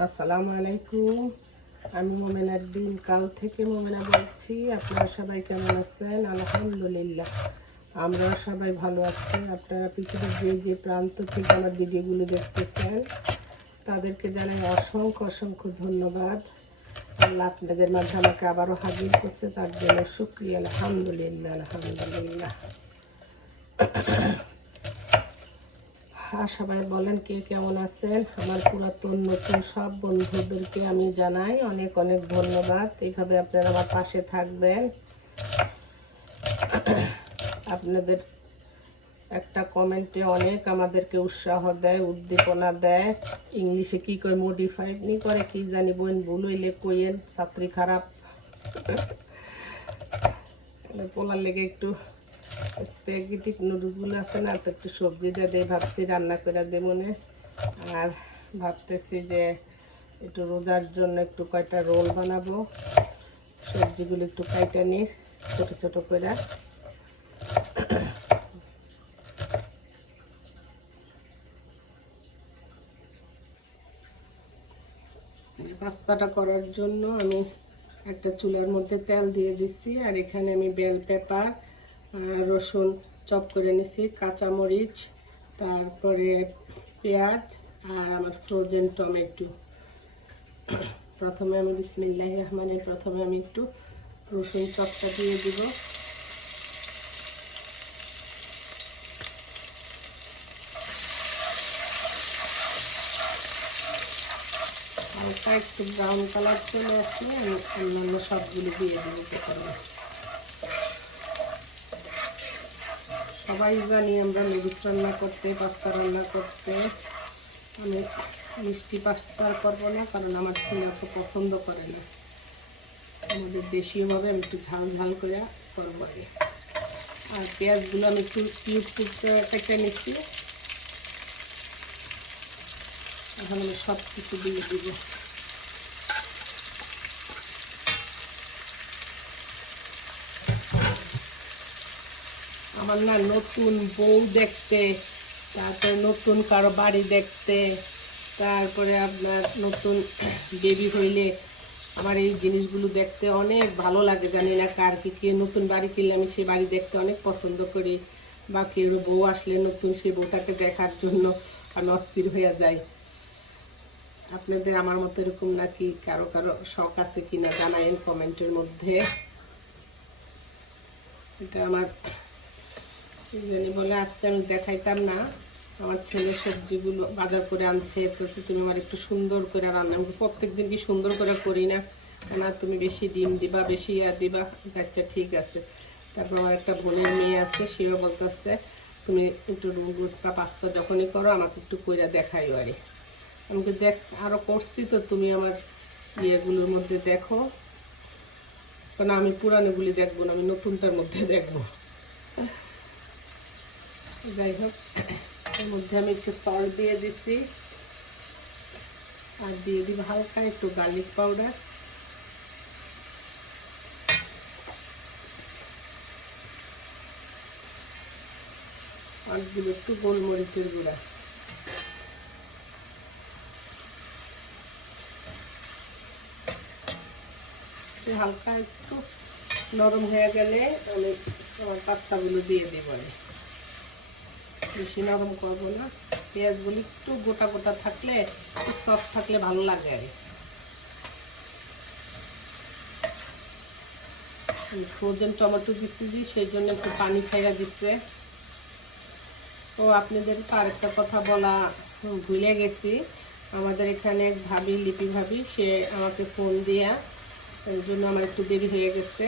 আসসালামু আলাইকুম। আমি মোমেনার দিন, কাল থেকে মোমেনা বলছি। আপনারা সবাই কেমন আছেন? আলহামদুলিল্লাহ। আমরা সবাই ভালো আছি। আপনারা পৃথিবীর যে যে প্রান্ত থেকে আমার ভিডিওগুলো দেখতেছেন, তাদেরকে জানাই অসংখ্য অসংখ্য ধন্যবাদ। আল্লাহ আপনাদের মাঝে আমাকে আবারও হাজির করছে। তার জন্য শুক্রিয়া। আলহামদুলিল্লাহ আলহামদুলিল্লাহ। আর সবাই বলেন কে কেমন আছেন? আমার পুরাতন নতুন সব বন্ধুদেরকে আমি জানাই অনেক অনেক ধন্যবাদ। এইভাবে আপনারা আমার পাশে থাকবেন। আপনাদের একটা কমেন্টে অনেক আমাদেরকে উৎসাহ দেয়, উদ্দীপনা দেয়। ইংলিশে কি কয় মডিফাইড নি করে কি জানি বইন ভুল হইলে কইয়েন, ছাত্রী খারাপ। পোলার লেগে একটু স্প্যাগেটিক নুডলসগুলো আছে না, তো একটু সবজি দিয়ে ভাবছি রান্না করে দেব মনে আর ভাবতেছি যে একটু রোজার জন্য একটু কয়টা রোল বানাবো, সবজিগুলো একটু কাইটা নিই ছোট ছোট করে। পাস্তাটা করার জন্য আমি একটা চুলার মধ্যে তেল দিয়ে দিচ্ছি আর এখানে আমি বেল পেপার রসুন চপ করে নিছি, কাঁচামরিচ, তারপরে পেঁয়াজ আর আমার ফ্রোজেন টমেটো। প্রথমে আমি বিসমিল্লাহ রহমানের প্রথমে আমি একটু রসুন চপটা দিয়ে দিব। একটু ব্রাউন কালার চলে আসলে আমি অন্যান্য সবগুলো দিয়ে দেবো প্রথমে। সবাই জানি আমরা নুডলস রান্না করতে, পাস্তা রান্না করতে। আমি মিষ্টি পাস্তা করব না, কারণ আমার ছেলে অত পছন্দ করে না। আমাদের দেশীয়ভাবে আমি একটু ঝাল ঝাল করে করব আর পেঁয়াজগুলো আমি একটু কিউব কেটে নিচ্ছি। এখন আমি সব কিছু দিয়ে দিব। আমার না নতুন বউ দেখতে, তারপরে নতুন কারও বাড়ি দেখতে, তারপরে আপনার নতুন বেবি হইলে আমার এই জিনিসগুলো দেখতে অনেক ভালো লাগে, জানি না কার কি, কে নতুন বাড়ি কিনলে আমি সেই বাড়ি দেখতে অনেক পছন্দ করি বা কেউ বউ আসলে নতুন সেই বউটাকে দেখার জন্য আমি অস্থির হয়ে যাই। আপনাদের আমার মতো এরকম নাকি কারও কারও শখ আছে কিনা জানায়েন কমেন্টের মধ্যে। এটা আমার জানি বলে, আজকে আমি দেখাইতাম না। আমার ছেলে সবজিগুলো বাজার করে আনছে। বলছে, তুমি আমার একটু সুন্দর করে রান্না আমি প্রত্যেক দিন কি সুন্দর করে করি না? না তুমি বেশি ডিম দিবা, বেশি ইয়া দিবা। আচ্ছা ঠিক আছে। তারপর আমার একটা বোনের মেয়ে আছে, সেও বলতেছে, তুমি একটু রুগুস্তা পাস্তা যখনই করো, আমাকে একটু কইরা দেখাইও আরে। আমাকে দেখ আরও করছি তো, তুমি আমার ইয়েগুলোর মধ্যে দেখো। কারণ আমি পুরানোগুলি দেখব না, আমি নতুনটার মধ্যে দেখব। যাই হোক, এর মধ্যে আমি একটু সল্ট দিয়ে দিছি। আর দিয়ে দিব হালকা একটু গার্লিক পাউডার আর দিব একটু গোলমরিচের গুঁড়া। হালকা একটু নরম হয়ে গেলে আমি আমার পাস্তাগুলো দিয়ে দেব। বেশি নরম করব না। পেঁয়াজগুলো একটু গোটা গোটা থাকলে সফট থাকলে ভালো লাগে আর। ফ্রোজেন টমেটো দিচ্ছি দিই সেই জন্য একটু পানি খাইয়া দিচ্ছে তো আপনাদের আরেকটা কথা বলা ভুলে গেছি। আমাদের এখানে এক ভাবি, লিপি ভাবি, সে আমাকে ফোন দিয়া ওই জন্য আমার একটু দেরি হয়ে গেছে।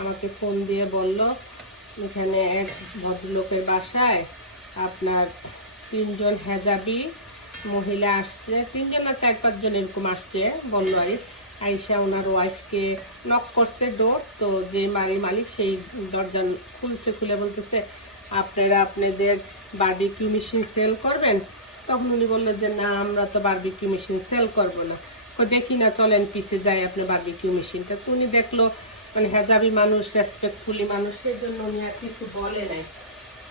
আমাকে ফোন দিয়ে বলল এখানে এক ভদ্রলোকের বাসায় আপনার তিনজন হেজাবি মহিলা আসছে। তিনজন না চার পাঁচজন এরকম আসছে বলল আর আইসা ওনার ওয়াইফকে নক করছে ডোর তো যে বাড়ির মালিক সেই দরজা খুলছে, খুলে বলতেছে, আপনারা আপনাদের বার্বিকিউ মেশিন সেল করবেন? তখন উনি বললেন যে, না, আমরা তো বার্বিকিউ মেশিন সেল করব না। দেখি না, চলেন পিসে যাই আপনার বার্বিকিউ মেশিনটা উনি দেখল মানে হেজাবি মানুষ রেসপেক্টফুলি মানুষ সেই জন্য উনি আর কিছু বলে নাই।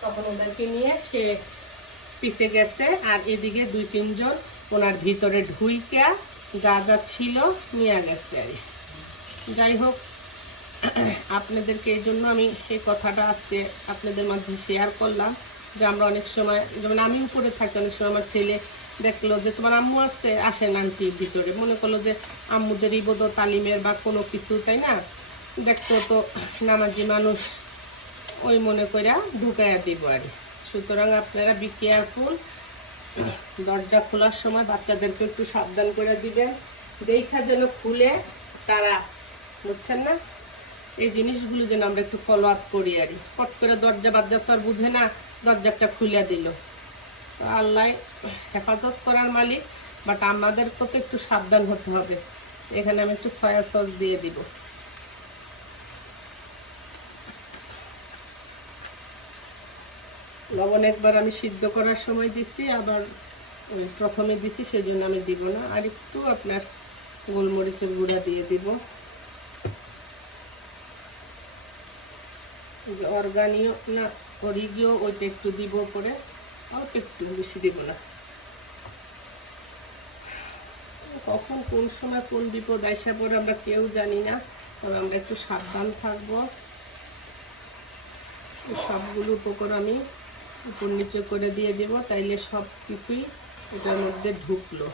তখন ওদেরকে নিয়ে সে পিছে গেছে আর এদিকে দুই, তিনজন ওনার ভিতরে ঢুইকা যা যা ছিল নিয়ে গেছে আর যাই হোক, আপনাদেরকে এই জন্য আমি এই কথাটা আজকে আপনাদের মাঝে শেয়ার করলাম যে আমরা অনেক সময়, যেমন আমি উপরে থাকি, অনেক সময় আমার ছেলে দেখল যে তোমার আম্মু আসছে আসেন আন্টির ভিতরে। মনে করল যে আম্মুদের ইবদ তালিমের বা কোনো কিছু, তাই না? দেখতো তো, নামাজি মানুষ ওই মনে কইরা ঢুকাইয়া দিব আর। সুতরাং আপনারা বি কেয়ারফুল দরজা খোলার সময় বাচ্চাদেরকে একটু সাবধান করে দিবেন। দেখা যেন খুলে তারা, বুঝছেন না? এই জিনিসগুলো যেন আমরা একটু ফলো আপ করি আর। ফট করে দরজা বাদ্জা তো আর বুঝে না, দরজাটা খুলে দিল। তো আল্লাহ হেফাজত করার মালিক বাট আমাদেরকে তো একটু সাবধান হতে হবে। এখানে আমি একটু সয়া সস দিয়ে দিব। লবণ একবার আমি সিদ্ধ করার সময় দিছি, আবার প্রথমে দিছি সেই জন্য আমি দিব না। আর একটু আপনার গোলমরিচের গুঁড়া দিয়ে দিব। যে অর্গানিও, না, অরিগিও, ওইটা একটু দিব পরে অল্প একটু বেশি দিব না। কখন কোন সময় কোন বিপদ আইসা পরে আমরা কেউ জানি না, তবে আমরা একটু সাবধান থাকব। সবগুলো উপকরণ আমি উপর নিচে করে দিয়ে দেব, তাইলে সব কিছুই এটার মধ্যে ঢুকলো।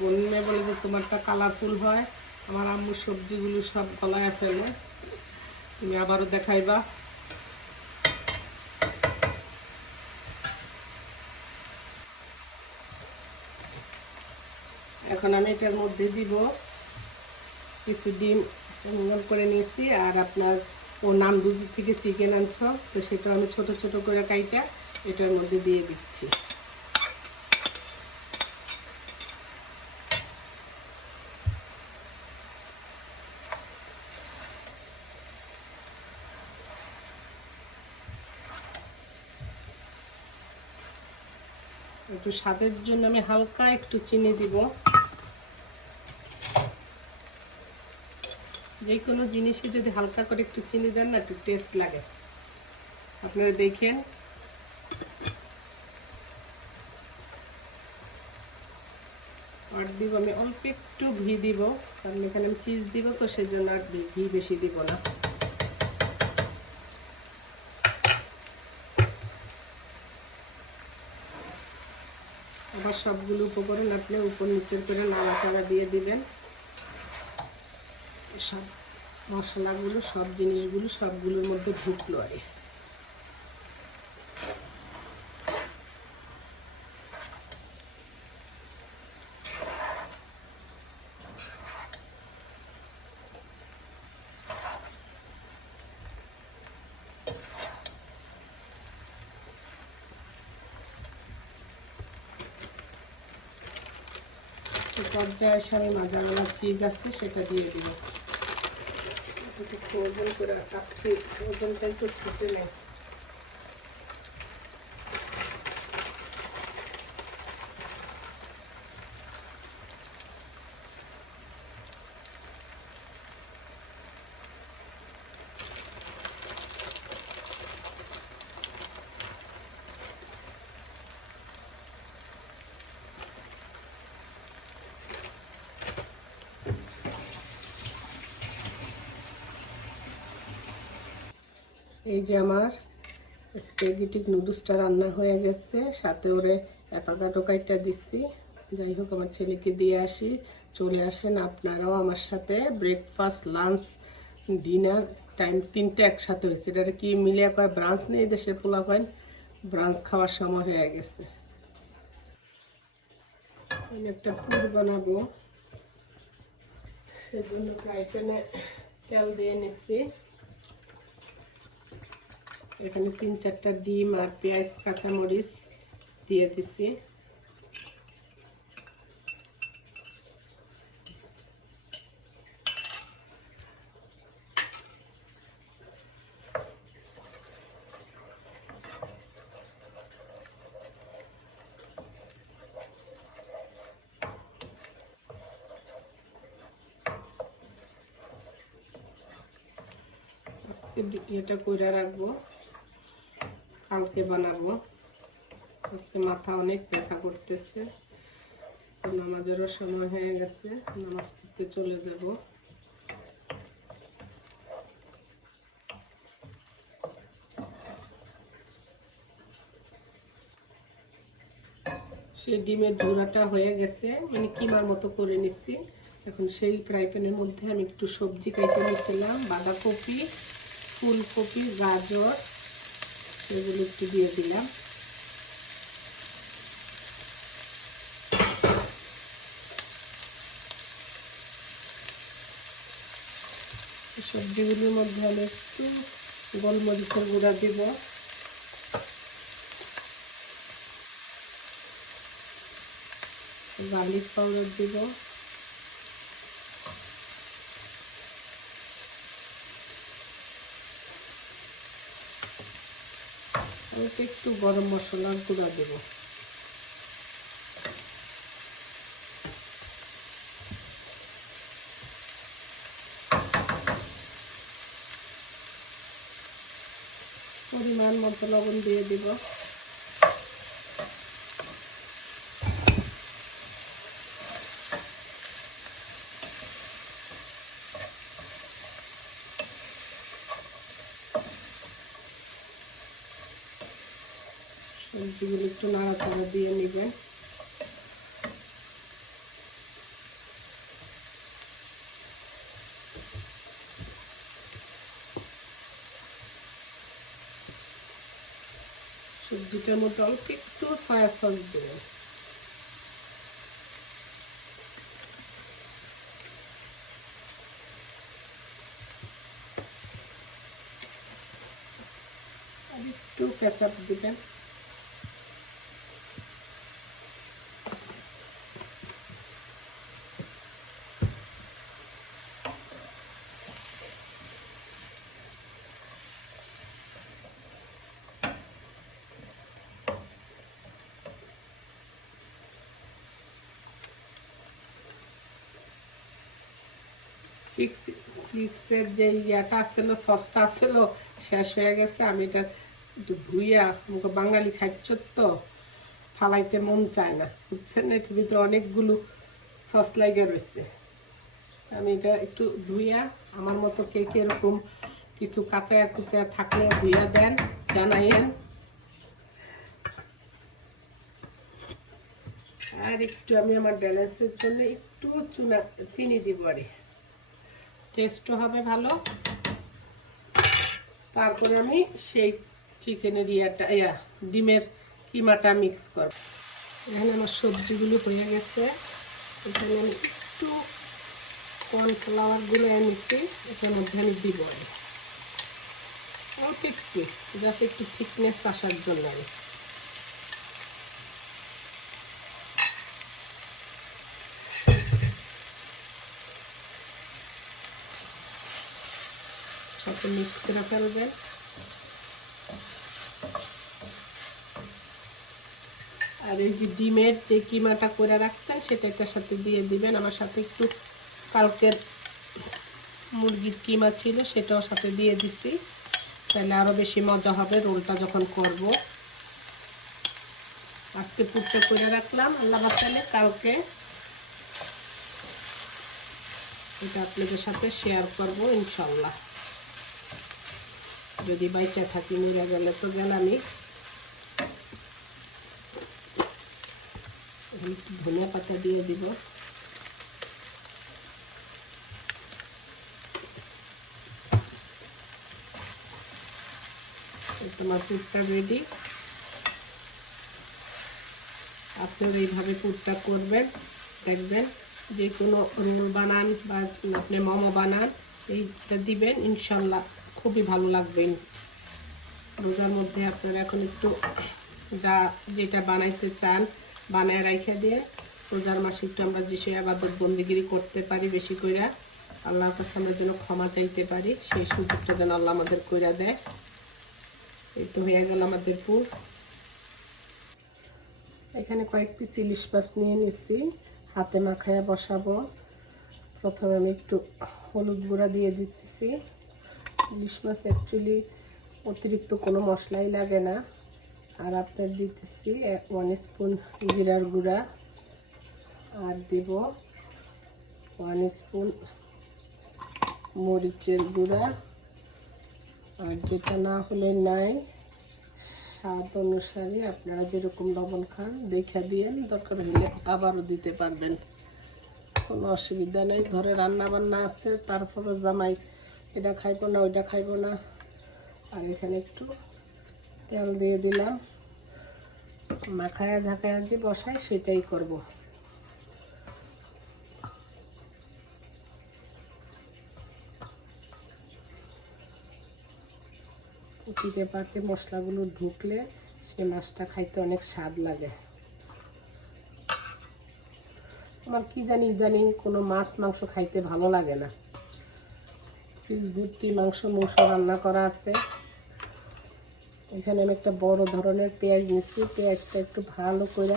বন্যে বলে যে তোমারটা কালারফুল হয়, আমার আম্মু সবজিগুলো সব গলায় ফেলে। তুমি আবারও দেখাইবা। এখন আমি এটার মধ্যে দিব কিছু ডিম সংগ্রহ করে নিয়েছি, আর আপনার ও নাম রুজি থেকে চিকেন আনছ, তো সেটা আমি ছোট ছোট করে কাইটা এটার মধ্যে দিয়ে দিচ্ছি। একটু স্বাদের জন্য আমি হালকা একটু চিনি দিব। যে কোনো জিনিসে যদি হালকা করে একটু চিনি দেন না, একটু টেস্ট লাগে। আপনারা দেখেন। আর দিব আমি অল্প একটু ঘি দিব, কারণ এখানে আমি চিজ দিব, তো সেজন্য আর ঘি বেশি দিব না। আবার সবগুলো উপকরণ আপনি উপর নিচের করে নাড়াচাড়া দিয়ে দিবেন। সব মশলাগুলো, সব জিনিসগুলো সবগুলোর মধ্যে ঢুকলো আর। পর্যায়ে আমি মাজাওয়ালা চিজ আছে, সেটা দিয়ে দিব। একটু ওজন করে রাখছি ওজনটা একটু ছুটে নেই। এই যে আমার স্পেগেটিক নুডলসটা রান্না হয়ে গেছে, সাথে ওরে অ্যাপাকাটো কাইটটা দিচ্ছি। যাই হোক, আমার ছেলেকে দিয়ে আসি। চলে আসেন আপনারাও আমার সাথে। ব্রেকফাস্ট লাঞ্চ ডিনার টাইম তিনটে একসাথে হয়েছে। এটা কি মিলিয়ে কয় ব্রাঞ্চ নেই দেশের পোলা পাইন? ব্রাঞ্চ খাওয়ার সময় হয়ে গেছে। একটা পুর বানাবো। সেজন্য ফ্রাই প্যানে তেল দিয়ে নিচ্ছি। এখানে তিন চারটা ডিম আর পেঁয়াজ কাঁচামরিচ দিয়ে দিছি। আজকে এটা করে রাখব। কালকে বানাবো। আজকে মাথা অনেক ব্যথা করতেছে। নামাজেরও সময় হয়ে গেছে, নামাজ পড়তে চলে যাব। সেই ডিমের ঝোড়াটা হয়ে গেছে মানে কিমার মতো করে নিচ্ছি। এখন সেই ফ্রাই প্যানের মধ্যে আমি একটু সবজি কাইতে নিয়েছিলাম, বাঁধাকপি, ফুলকপি, গাজর সেগুলো একটু দিয়ে দিলাম। সবজিগুলোর মধ্যে আমি একটু গোলমরিচের গুঁড়া দিব। গার্লিক পাউডার দিব। অল্প একটু গরম মশলার গুঁড়া দেব। পরিমাণ মতো লবণ দিয়ে দিব। সবজিগুলো একটু নাড়াচাড়া দিয়ে নেবেন। সবজিটার মধ্যে অল্প একটু সয়া সস দেবেন। একটু কেচাপ দিবেন। ফিক্স ফিক্সের যে ইয়াটা আসছিল সসটা আসছিল শেষ হয়ে গেছে। আমি এটা ধুইয়া, মুখে বাঙালি খাচ্ছ তো, ফালাইতে মন চায় না, বুঝছেন? এটার ভিতরে অনেকগুলো সস লাগে রয়েছে। আমি এটা একটু ধুইয়া, আমার মতো কে কে এরকম কিছু কাঁচা কুচা থাকলে ধুইয়া দেন, জানাইয়েন। আর একটু আমি আমার ব্যালেন্সের জন্য একটু চুনা চিনি দিব আর। টেস্টও হবে ভালো। তারপরে আমি সেই চিকেনের ইয়াটা, ইয়া, ডিমের কিমাটা মিক্স করব। এখানে আমার সবজিগুলো হয়ে গেছে। এখানে আমি একটু কর্নফ্লাওয়ারগুলো এনেছি এটার মধ্যে আমি দিব। অল্প একটু জাস্ট একটু থিকনেস আসার জন্য। আমি সাথে মিক্স করে ফেলবেন। আর এই যে ডিমের যে কিমাটা করে রাখছেন, সেটা সাথে দিয়ে দিবেন। আমার সাথে একটু কালকের মুরগির কিমা ছিল, সেটাও সাথে দিয়ে দিছি। তাহলে আরও বেশি মজা হবে রোলটা যখন করব। আজকে পুরটা করে রাখলাম আল্লাহ বাসালে কালকে। এটা আপনাদের সাথে শেয়ার করব ইনশাল্লাহ যদি বাইচা থাকি মরে গেলে তো গেলামই। ধনিয়া পাতা দিয়ে দিব। তোমার পুরটা রেডি আপনারা এইভাবে পুরটা করবেন, দেখবেন যে কোনো রোল বানান বা আপনি মোমো বানান, এইটা দিবেন, ইনশাল্লাহ। খুবই ভালো লাগবে। রোজার মধ্যে আপনারা এখন একটু যা যেটা বানাইতে চান, বানায় রাইখা দিয়ে রোজার মাসে একটু আমরা যে সেই আবাদত বন্দিগিরি করতে পারি বেশি করে আল্লাহর কাছে আমরা যেন ক্ষমা চাইতে পারি, সেই সুযোগটা যেন আল্লাহ আমাদের কইরা দেয়। এই তো হয়ে গেল আমাদের পুর। এখানে কয়েক পিস ইলিশ মাছ নিয়ে নিচ্ছি হাতে মাখায় বসাবো। প্রথমে আমি একটু হলুদ গুঁড়া দিয়ে দিতেছি। ইলিশ মাছ অ্যাকচুয়ালি অতিরিক্ত কোনো মশলাই লাগে না। আর আপনার দিতেছি ওয়ান স্পুন জিরার গুঁড়া। আর দিব ওয়ান স্পুন মরিচের গুঁড়া। আর যেটা না হলে নাই, স্বাদ অনুসারে আপনারা যেরকম লবণ খান, দেখা দিয়েন, দরকার হলে আবারও দিতে পারবেন। কোনো অসুবিধা নেই, ঘরে রান্না বান্না আছে তারপরে জামাই এটা খাইবো না, ওইটা খাইবো না। আর এখানে একটু তেল দিয়ে দিলাম। মাখায়া ঝাঁকায়া যে বসাই, সেটাই করব। পিঠে পাতে মশলাগুলো ঢুকলে সে মাছটা খাইতে অনেক স্বাদ লাগে। আমার কি জানি ইদানিং কোনো মাছ মাংস খাইতে ভালো লাগে না। ফিস ভুট্টি, মাংস মাংস রান্না করা আছে। এখানে আমি একটা বড় ধরনের পেঁয়াজ নিচ্ছি পেঁয়াজটা একটু ভালো করে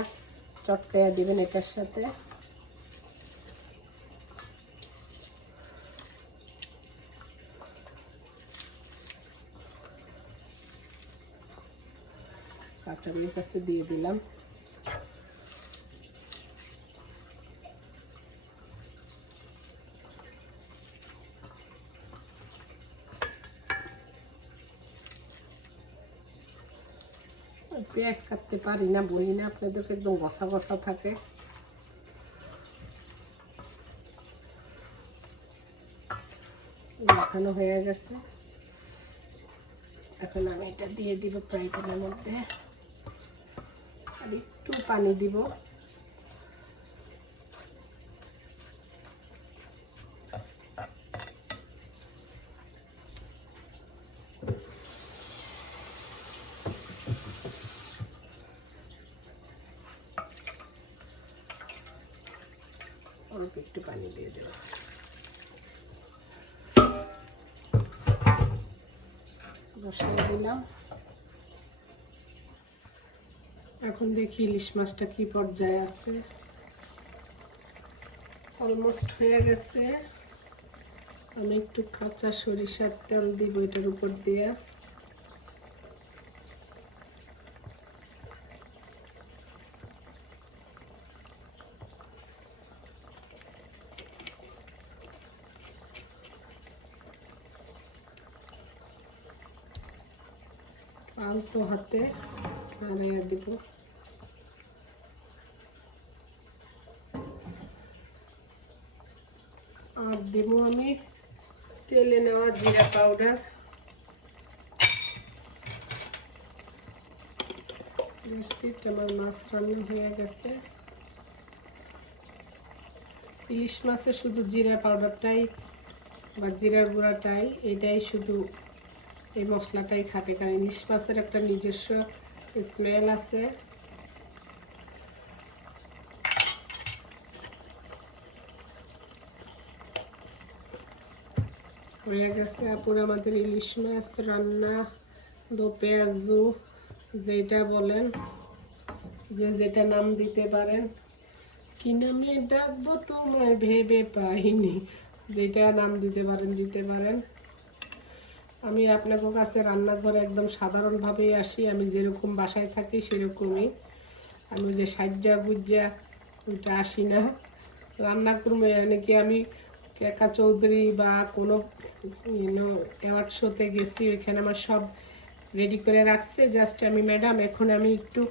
চটকাইয়া দিবেন এটার সাথে। কাঁচা মরিচ আছে, দিয়ে দিলাম। পেঁয়াজ কাটতে পারি না, বলি না, আপনাদেরকে একদম গসা গসা থাকে। মাখানো হয়ে গেছে। এখন আমি এটা দিয়ে দিব ফ্রাই প্যানের মধ্যে। আর একটু পানি দিব অল্প একটু পানি দিয়ে দেবো বসিয়ে দিলাম। এখন দেখি ইলিশ মাছটা কি পর্যায়ে আছে। অলমোস্ট হয়ে গেছে। আমি একটু কাঁচা সরিষার তেল দিব এটার উপর দিয়ে। হাতে, নাড়াইয়া দিব। আর দিব আমি তেলে নেওয়া জিরা পাউডার। রেসিট আমার মাছ রান্না হয়ে গেছে। ইলিশ মাছে শুধু জিরা পাউডারটাই বা জিরা গুঁড়াটাই, এটাই শুধু এই মশলাটাই থাকে, কারণ ইলিশ মাছের একটা নিজস্ব স্মেল আছে। হয়ে গেছে আপুর আমাদের ইলিশ মাছ রান্না। দো পেঁয়াজু যেটা বলেন, যে যেটা নাম দিতে পারেন। কি নামে ডাকবো তোমায় ভেবে পাইনি যেটা নাম দিতে পারেন দিতে পারেন। আমি আপনাদের কাছে রান্নাঘরে একদম সাধারণভাবেই আসি, আমি যেরকম বাসায় থাকি সেরকমই। আমি যে সাজ্জা গুজ্জা, ওইটা আসি না। রান্না করব নাকি আমি কেকা চৌধুরী বা কোনো অ্যাওয়ার্ড শোতে গেছি, ওইখানে আমার সব রেডি করে রাখছে। জাস্ট আমি ম্যাডাম এখন আমি একটু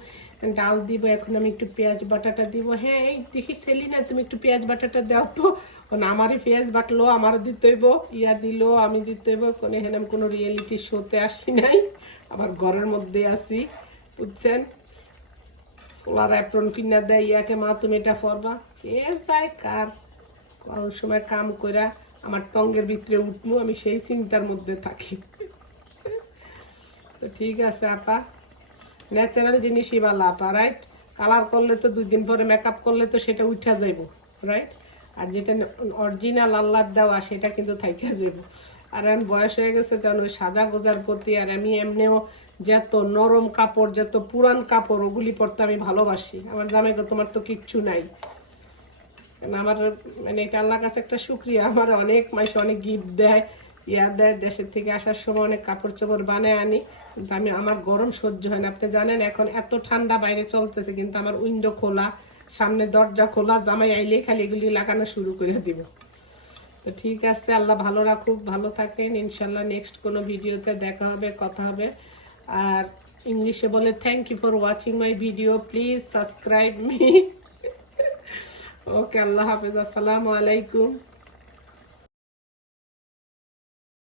ডাল দিব, এখন আমি একটু পেঁয়াজ বাটাটা দিব। হ্যাঁ এই দেখি, সেলিনা, তুমি একটু পেঁয়াজ বাটাটা দাও তো। কারণ আমারই পেঁয়াজ বাটলো, আমারও দিতে হইব, ইয়া দিল, আমি দিতে হইব, কোনো এখানে আমি কোনো রিয়েলিটি শোতে আসি নাই, আবার ঘরের মধ্যে আসি বুঝছেন? ওলার অ্যাপ্রন কিনা দেয়, ইয়াকে মা তুমি এটা পরবা, কে যায় কার? কোন সময় কাম কইরা আমার টঙ্গের ভিতরে উঠবো, আমি সেই চিন্তার মধ্যে থাকি। তো ঠিক আছে, আপা। ন্যাচারাল জিনিসই ভালো আপা রাইট কালার করলে তো দুই দিন পরে মেকআপ করলে তো সেটা উঠা যাইব রাইট আর যেটা অরিজিনাল আল্লাহর দেওয়া, সেটা কিন্তু থাইকা যাইব। আর এখন বয়স হয়ে গেছে তখন ওই সাজা গোজার প্রতি, আর আমি এমনিও যত নরম কাপড়, যত পুরান কাপড়, ওগুলি পরতে আমি ভালোবাসি। আমার জামাই তোমার তো কিচ্ছু নাই। আমার মানে এটা আল্লাহর কাছে একটা শুক্রিয়া। আমার অনেক মাসে অনেক গিফট দেয়, ইয়া দেয়, দেশের থেকে আসার সময় অনেক কাপড় চোপড় বানায় আনি। কিন্তু আমি, আমার গরম সহ্য হয় না। আপনি জানেন, এখন এত ঠান্ডা বাইরে চলতেছে, কিন্তু আমার উইন্ডো খোলা। সামনে দরজা খোলা, জামাই আইলে খালি এগুলি লাগানো শুরু করে দিব। তো ঠিক আছে, আল্লাহ ভালো রাখুক, ভালো থাকেন। ইনশাল্লাহ নেক্সট কোনো ভিডিওতে দেখা হবে, কথা হবে। আর ইংলিশে বলে thank you for watching my video please subscribe me okay আল্লাহ হাফিজ, আসসালামু আলাইকুম।